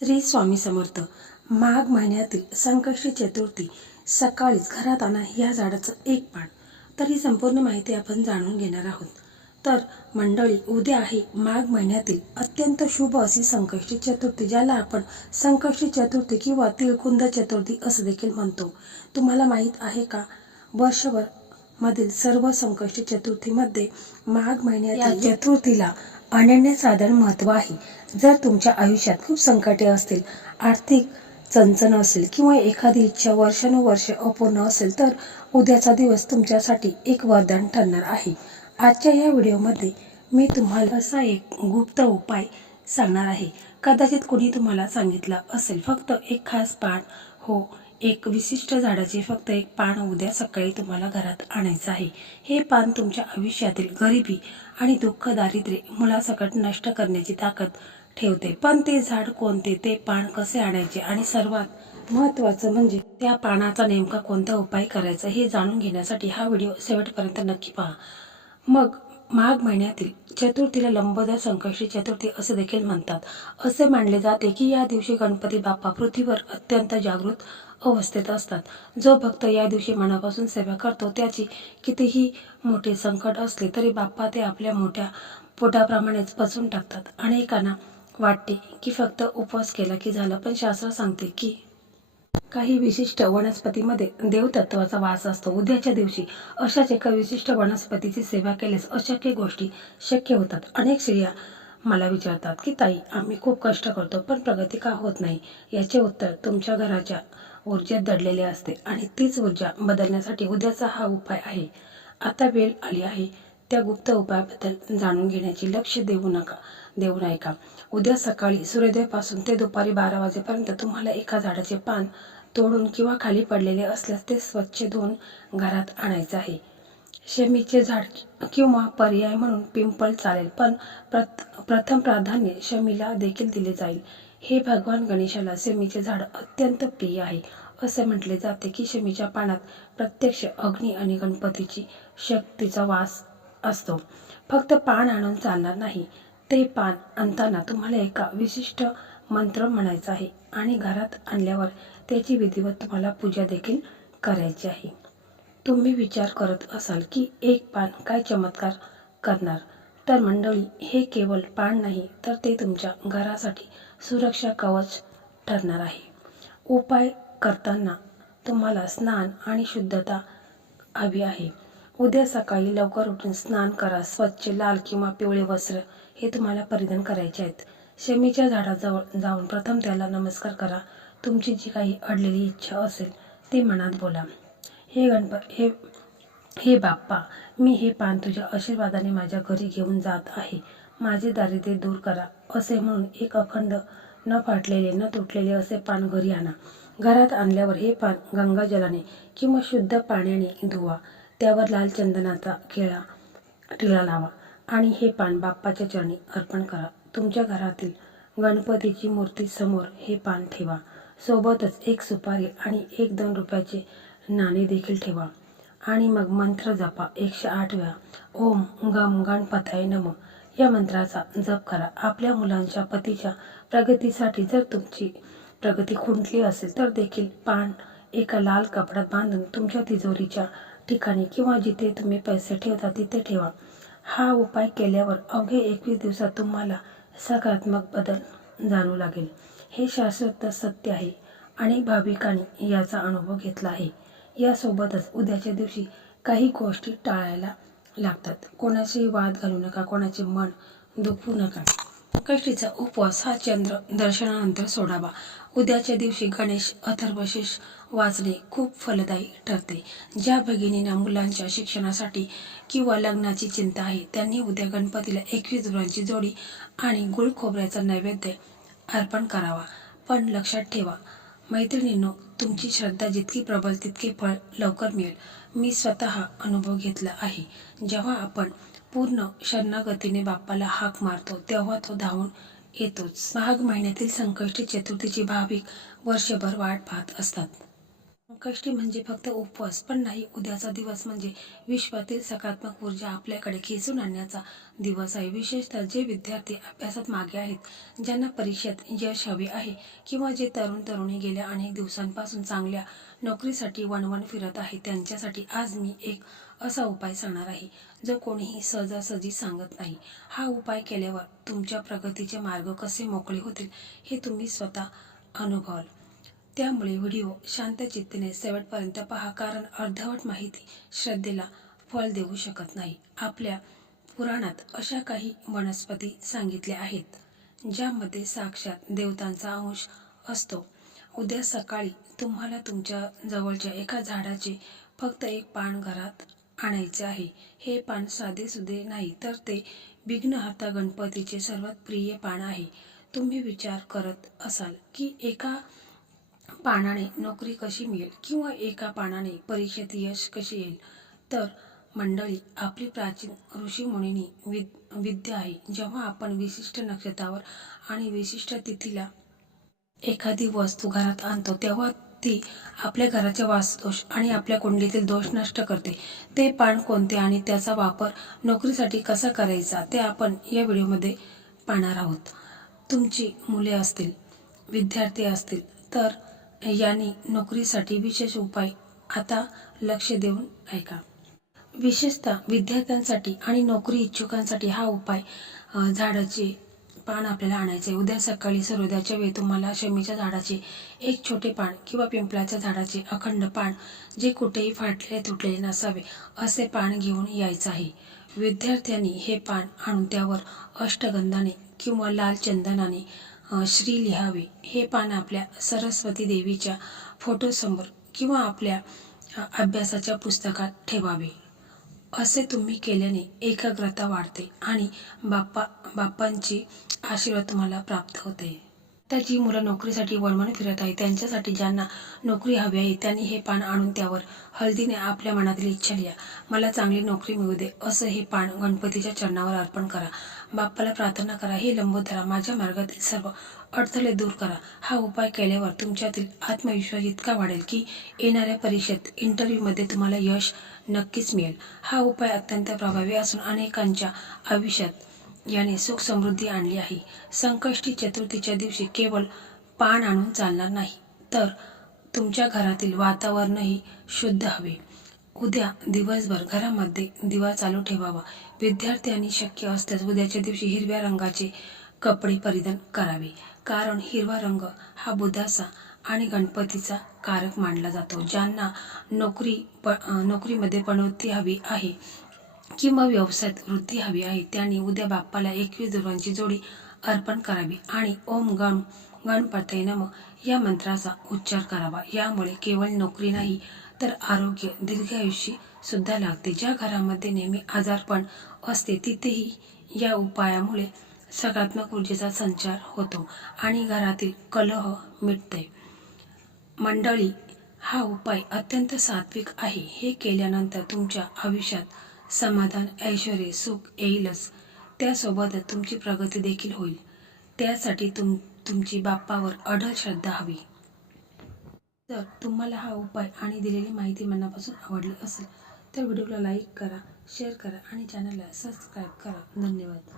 श्री स्वामी समर्थ. माघ महिन्यातील संकष्टी चतुर्थी सकाळीच घरात आणा या झाडाचं एक पान. तर ही संपूर्ण माहिती आपण जाणून घेणार आहोत. तर मंडळी, उद्या आहे माघ महिन्यातील अत्यंत शुभ अशी संकष्टी चतुर्थी, ज्याला आपण संकष्टी चतुर्थी किंवा तिळकुंद चतुर्थी असं देखील म्हणतो. तुम्हाला माहीत आहे का, वर्षभर मधील सर्व संकष्टी चतुर्थीमध्ये माघ महिन्यातील चतुर्थीला अनन्यसाधारण महत्त्व आहे. जर तुमच्या आयुष्यात खूप संकटे असतील, आर्थिक चणचण असेल किंवा एखादी इच्छा वर्षानुवर्षे अपूर्ण असेल, तर उद्याचा दिवस तुमच्यासाठी एक वरदान ठरणार आहे. आजच्या या व्हिडिओमध्ये मी तुम्हाला असा एक गुप्त उपाय सांगणार आहे. कदाचित कोणी तुम्हाला सांगितलं असेल, फक्त एक खास पान, हो, एक विशिष्ट झाडाचे फक्त एक पान उद्या सकाळी तुम्हाला घरात आणायचं आहे. हे पान तुमच्या आयुष्यातील गरिबी आणि दुःख, दारिद्र्य, मुलासकट नष्ट करण्याची ताकद ठेवते. पण ते झाड कोणते, ते पान कसे आणायचे आणि सर्वात महत्त्वाचं म्हणजे त्या पानाचा नेमका कोणता उपाय करायचा, हे जाणून घेण्यासाठी हा व्हिडिओ शेवटपर्यंत नक्की पहा. मग माघ महिन्यातील चतुर्थीला लंबोदर संकष्टी चतुर्थी असे देखील म्हणतात. असे मानले जाते की या दिवशी गणपती बाप्पा पृथ्वीवर अत्यंत जागृत अवस्थेत असतात. जो भक्त या दिवशी मनापासून सेवा करतो, त्याची कितीही मोठे संकट असले तरी बाप्पा ते आपल्या मोठ्या पोटाप्रमाणेच पचवून टाकतात. अनेकांना वाटते की फक्त उपवास केला की झालं, पण शास्त्र सांगते की काही विशिष्ट वनस्पतीमध्ये देवतत्वाचा वास असतो. उद्याच्या दिवशी अशाच एका विशिष्ट वनस्पतीची सेवा केल्यास अशक्य गोष्टी शक्य होतात. अनेक स्त्रिया मला विचारतात की ताई, आम्ही खूप कष्ट करतो पण प्रगती का होत नाही? याचे उत्तर तुमच्या घराच्या ऊर्जेत दडलेले असते आणि तीच ऊर्जा बदलण्यासाठी उद्याचा हा उपाय आहे. आता वेळ आली आहे त्या गुप्त उपायाबद्दल जाणून घेण्याची. लक्ष देऊ नका. उद्या सकाळी सूर्योदयापासून ते दुपारी 12 वाजेपर्यंत तुम्हाला एका झाडाचे पान तोडून किंवा खाली पडलेले असल्यास ते स्वच्छ धुवून घरात आणायचे आहे. शमीचे झाड किंवा पर्याय म्हणून पिंपळ चालेल, पण प्रथम प्राधान्य शमीला देखील दिले जाईल. हे भगवान गणेशाला शमीचे झाड अत्यंत प्रिय आहे. असे म्हटले जाते की शमीच्या पानात प्रत्यक्ष अग्नी आणि गणपतीची शक्तीचा वास असतो. फक्त पान आणून चालणार नाही. ते पान आणताना तुम्हाला एका विशिष्ट मंत्र म्हणायचा आहे आणि घरात आणल्यावर त्याची विधिवत तुम्हाला पूजा देखील करायची आहे. तुम्ही विचार करत असाल की एक पान काय चमत्कार करणार? तर मंडळी, हे केवळ पान नाही, तर ते तुमच्या घरासाठी सुरक्षा कवच ठरणार आहे. उपाय करताना तुम्हाला स्नान आणि शुद्धता हवी आहे. उद्या सकाळी लवकर उठून स्नान करा. स्वच्छ लाल किंवा पिवळे वस्त्र हे तुम्हाला परिधान करायचे आहेत. शमीच्या झाडाजवळ जाऊन प्रथम त्याला नमस्कार करा. तुमची जी काही अडलेली इच्छा असेल ती मनात बोला. हे बाप्पा, मी हे पान तुझ्या आशीर्वादाने माझ्या घरी घेऊन जात आहे. माझे दारिद्र्य दूर करा. असे म्हणून एक अखंड, न फाटलेले, न तुटलेले असे पान घरी आणा. घरात आणल्यावर हे पान गंगाजलाने किंवा शुद्ध पाण्याने धुवा. त्यावर लाल चंदनाचा टिळा लावा आणि हे पान बाप्पाच्या चरणी अर्पण करा. तुमच्या घरातील गणपतीची मूर्ती समोर हे पान ठेवा. सोबतच एक सुपारी आणि 1-2 रुपयाचे नाणे देखील ठेवा आणि मग मंत्र जपा. 108 वेळा ओम गम गणपताय नमः या मंत्राचा जप करा. आपल्या मुलांच्या, पतीच्या प्रगतीसाठी, जर तुमची प्रगती खुंटली असेल तर देखील पान एका लाल कपड्यात बांधून तुमच्या तिजोरीच्या ठिकाणी किंवा जिथे तुम्ही पैसे ठेवता तिथे ठेवा. हा उपाय केल्यावर अवघे 21 दिवसात तुम्हाला सकारात्मक बदल जाणवू लागेल. हे शास्त्रोक्त सत्य आहे. अनेक भाविकांनी याचा अनुभव घेतला आहे. यासोबतच उद्याच्या दिवशी काही गोष्टी टाळायला लागतात. कोणाचेही वाद घालू नका, कोणाचे मन दुखवू नका. संकष्टीचा उपवास हा चंद्र दर्शनानंतर सोडावा. उद्याच्या दिवशी गणेश अथर्वशीर्ष वाचणे खूप फलदायी ठरते. ज्या भगिनींना मुलांच्या शिक्षणासाठी किंवा लग्नाची चिंता आहे, त्यांनी उद्या गणपतीला 21 गुरांची जोडी आणि गुळ खोबऱ्याचा नैवेद्य अर्पण करावा. पण लक्षात ठेवा मैत्रिणींनो, तुमची श्रद्धा जितकी प्रबल तितके फळ लवकर मिळेल. मी स्वतः अनुभव घेतला आहे. जेव्हा आपण पूर्ण शरणागतीने बाप्पाला हाक मारतो तेव्हा तो धावून येतोच. माघ महिन्यातील संकष्टी चतुर्थीची भाविक वर्षभर वाट पाहत असतात. संकष्टी म्हणजे फक्त उपवास पण नाही, उद्याचा दिवस म्हणजे विश्वातील सकारात्मक ऊर्जा आपल्याकडे खेचून आणण्याचा दिवस आहे. विशेषतः जे विद्यार्थी अभ्यासात मागे आहेत, ज्यांना परीक्षेत यश हवे आहे किंवा जे तरुण तरुणी गेल्या अनेक दिवसांपासून चांगल्या नोकरीसाठी वणवण फिरत आहे, त्यांच्यासाठी आज मी एक असा उपाय सांगणार आहे जो कोणीही सहजासहजी सांगत नाही. हा उपाय केल्यावर तुमच्या प्रगतीचे मार्ग कसे मोकळे होतील हे तुम्ही स्वतः अनुभवाल. त्यामुळे व्हिडिओ शांत चित्तेने शेवटपर्यंत पहा, कारण अर्धवट माहिती श्रद्धेला फळ देऊ शकत नाही. आपल्या पुराणात अशा काही वनस्पती सांगितल्या आहेत ज्यामध्ये साक्षात देवतांचा अंश असतो. उद्या सकाळी तुम्हाला तुमच्या जवळच्या एका झाडाचे फक्त एक पान घरात आणायचे आहे. हे पान साधेसुधे नाही, तर ते विघ्नहर्ता गणपतीचे सर्वात प्रिय पान आहे. तुम्ही विचार करत असाल की एका पानाने नोकरी कशी मिळेल किंवा एका पानाने परीक्षेत यश कसे येईल. तर मंडळी, आपली प्राचीन ऋषीमुनींनी विद्या आहे. जेव्हा आपण विशिष्ट नक्षत्रावर आणि विशिष्ट तिथीला एखादी वस्तू घरात आणतो, तेव्हा ती आपल्या घराचे वास्तुदोष आणि आपल्या कुंडलीतील दोष नष्ट करते. ते पान कोणते आणि त्याचा वापर नोकरीसाठी कसा करायचा ते आपण या व्हिडिओमध्ये पाहणार आहोत. तुमची मुले असतील, विद्यार्थी असतील, तर यांनी नोकरीसाठी विशेष उपाय आता लक्ष देऊन ऐका. विशेषतः विद्यार्थ्यांसाठी आणि नोकरी इच्छुकांसाठी हा उपाय झाडाचे पान आपल्याला आणायचे. उद्या सकाळी सूर्योदयाच्या वेळी तुम्हाला शमीच्या झाडाचे एक छोटे पान किंवा पिंपळाच्या झाडाचे अखंड पान, जे कुठेही फाटलेले तुटलेले नसावे, असे पान घेऊन यायचं आहे. विद्यार्थ्यांनी हे पान आणून त्यावर अष्टगंधाने किंवा लाल चंदनाने श्री लिहावे. हे पान आपल्या सरस्वती देवीच्या फोटोसमोर किंवा आपल्या अभ्यासाच्या पुस्तकात ठेवावे. असे तुम्ही केल्याने एकाग्रता वाढते आणि बाप्पांची आशीर्वाद तुम्हाला प्राप्त होते. तर जी मुलं नोकरीसाठी वणवण फिरत आहे, त्यांच्यासाठी ज्यांना नोकरी हवी आहे, त्यांनी हे पान आणून त्यावर हळदीने आपल्या मनातील इच्छा लिहा. मला चांगली नोकरी मिळू दे, असं हे पान गणपतीच्या चरणावर अर्पण करा. बाप्पाला प्रार्थना करा, हे लंबोदरा, माझ्या मार्गातील सर्व अडथळे दूर करा. हा उपाय केल्यावर तुमच्यातील आत्मविश्वास इतका वाढेल की येणाऱ्या परीक्षेत, इंटरव्ह्यूमध्ये तुम्हाला यश नक्कीच मिळेल. हा उपाय अत्यंत प्रभावी असून अनेकांच्या आयुष्यात याने सुख समृद्धी आणली आहे. संकष्टी चतुर्थीच्या दिवशी केवळ पान आणून चालणार नाही, तर तुमच्या घरातील वातावरणही शुद्ध हवे. उद्या दिवसभर घरामध्ये दिवा चालू ठेवावा. विद्यार्थ्यांनी शक्य असल्यास उद्याच्या दिवशी हिरव्या रंगाचे कपडे परिधान करावे, कारण हिरवा रंग हा बुधाचा आणि गणपतीचा कारक मानला जातो. ज्यांना नोकरीमध्ये पदोन्नती हवी आहे किंवा व्यवसायात वृद्धी हवी आहे, त्यांनी उद्या बाप्पाला 21 दुर्वांची जोडी अर्पण करावी आणि ओम गण गणपतये नमः या मंत्राचा उच्चार करावा. यामुळे केवळ नोकरी नाही, तर आरोग्य, दीर्घायुष्य सुद्धा लागते. ज्या घरामध्ये नेहमी आजारपण असते, तिथेही या उपायामुळे सकारात्मक ऊर्जेचा संचार होतो आणि घरातील कलह मिटते. मंडळी, हा उपाय अत्यंत सात्विक आहे. हे केल्यानंतर तुमच्या आयुष्यात समाधान, ऐश्वर्य, सुख येईलच, त्यासोबतच तुमची प्रगती देखील होईल. त्यासाठी तुमची बाप्पावर अढळ श्रद्धा हवी. जर तुम्हाला हा उपाय आणि दिलेली माहिती मनापासून आवडली असेल, तर व्हिडिओला लाईक करा, शेअर करा आणि चॅनलला सबस्क्राईब करा. धन्यवाद.